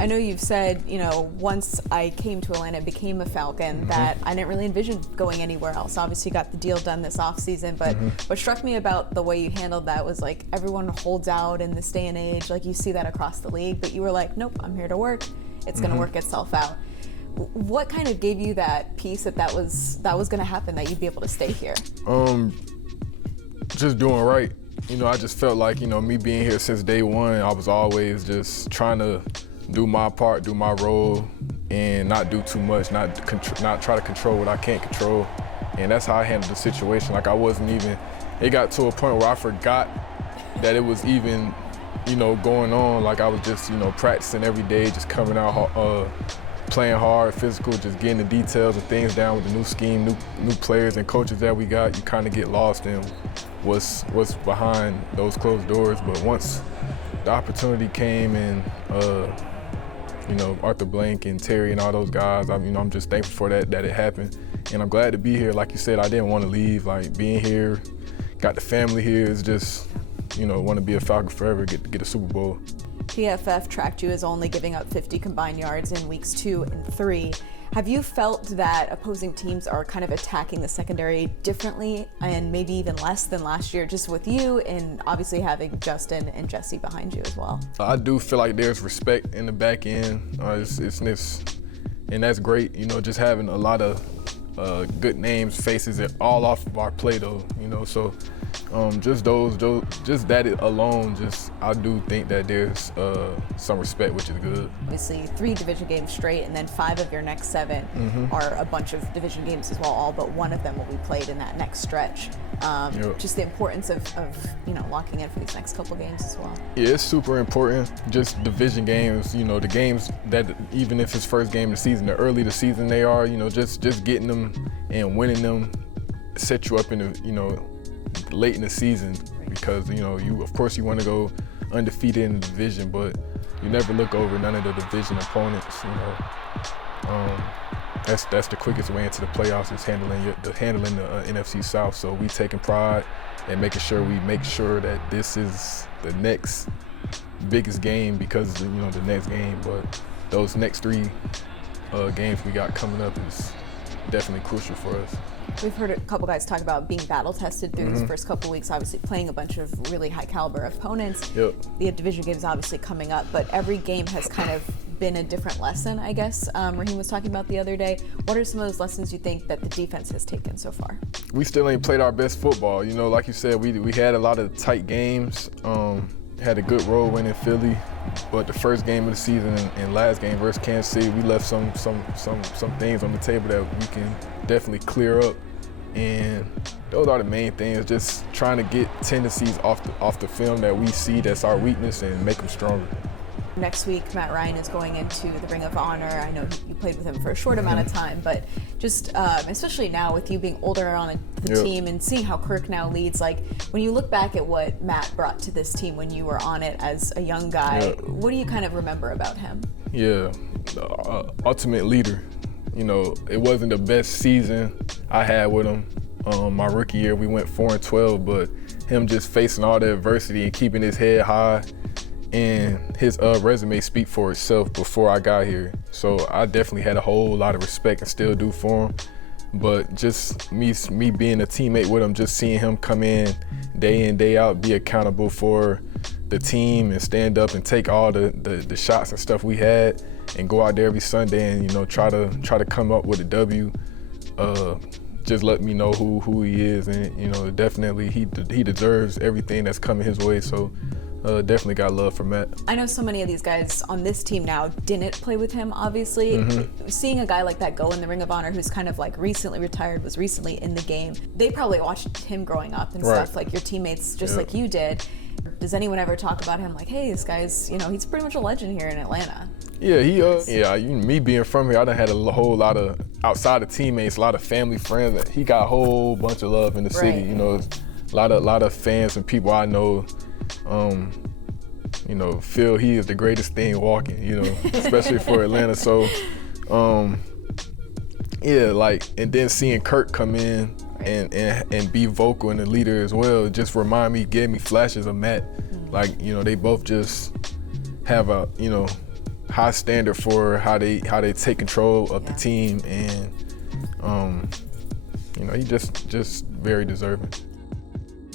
I know you've said, once I came to Atlanta and became a Falcon, that I didn't really envision going anywhere else. Obviously, you got the deal done this offseason, but what struck me about the way you handled that was like everyone holds out in this day and age. Like you see that across the league, but you were like, nope, I'm here to work. It's going to work itself out. What kind of gave you that peace that was going to happen, that you'd be able to stay here? Just doing right. I just felt like, me being here since day one, I was always just trying to do my part, do my role, and not do too much, not try to control what I can't control. And that's how I handled the situation. Like it got to a point where I forgot that it was even, going on. Like I was just, practicing every day, just coming out, playing hard, physical, just getting the details and things down with the new scheme, new players and coaches that we got. You kind of get lost in what's behind those closed doors. But once the opportunity came and, Arthur Blank and Terry and all those guys, I'm just thankful for that it happened. And I'm glad to be here. Like you said, I didn't want to leave. Like being here, got the family here is just, want to be a Falcon forever, get a Super Bowl. PFF tracked you as only giving up 50 combined yards in weeks 2 and 3. Have you felt that opposing teams are kind of attacking the secondary differently and maybe even less than last year, just with you and obviously having Justin and Jesse behind you as well? I do feel like there's respect in the back end. And that's great, just having a lot of good names, faces all off of our play though, so just that alone, I do think that there's some respect, which is good. Obviously 3 division games straight, and then 5 of your next 7 are a bunch of division games as well, all but one of them will be played in that next stretch. Just the importance of locking in for these next couple games as well. Yeah, it's super important. Just division games, the games that even if it's first game of the season, the early the season they are, just getting them and winning them set you up in the, late in the season, because of course you want to go undefeated in the division, but you never look over none of the division opponents. That's the quickest way into the playoffs, is handling the NFC South. So we taking pride and making sure that this is the next biggest game, because the next game. But those next 3 games we got coming up is definitely crucial for us. We've heard a couple guys talk about being battle tested through these first couple weeks, obviously playing a bunch of really high caliber opponents. Yep. The division games obviously coming up, but every game has kind of been a different lesson, I guess. Raheem was talking about the other day. What are some of those lessons you think that the defense has taken so far? We still ain't played our best football. Like you said, we had a lot of tight games. Had a good road win in Philly, but the first game of the season and last game versus Kansas City, we left some things on the table that we can definitely clear up. And those are the main things, just trying to get tendencies off the film that we see that's our weakness and make them stronger. Next week, Matt Ryan is going into the Ring of Honor. I know you played with him for a short amount of time, but just especially now with you being older on the team and seeing how Kirk now leads, like when you look back at what Matt brought to this team when you were on it as a young guy, what do you kind of remember about him? Yeah, ultimate leader. It wasn't the best season I had with him. My rookie year, we went 4-12, but him just facing all the adversity and keeping his head high, and his resume speak for itself before I got here. So I definitely had a whole lot of respect and still do for him. But just me being a teammate with him, just seeing him come in, day out, be accountable for the team and stand up and take all the shots and stuff we had and go out there every Sunday and try to come up with a W. Just let me know who he is, and definitely he deserves everything that's coming his way. So definitely got love for Matt. I know so many of these guys on this team now didn't play with him, obviously. Seeing a guy like that go in the Ring of Honor who's kind of like recently retired, was recently in the game, they probably watched him growing up and stuff, like your teammates, just like you did. Does anyone ever talk about him like, hey, this guy's, he's pretty much a legend here in Atlanta? Yeah, me being from here, I done had a whole lot of, outside of teammates, a lot of family friends. He got a whole bunch of love in the city, a lot of fans and people I know, feel he is the greatest thing walking, especially for Atlanta. So, and then seeing Kirk come in and be vocal and a leader as well, just gave me flashes of Matt. Like, they both just have high standard for how they take control of the team, and you know, he just very deserving.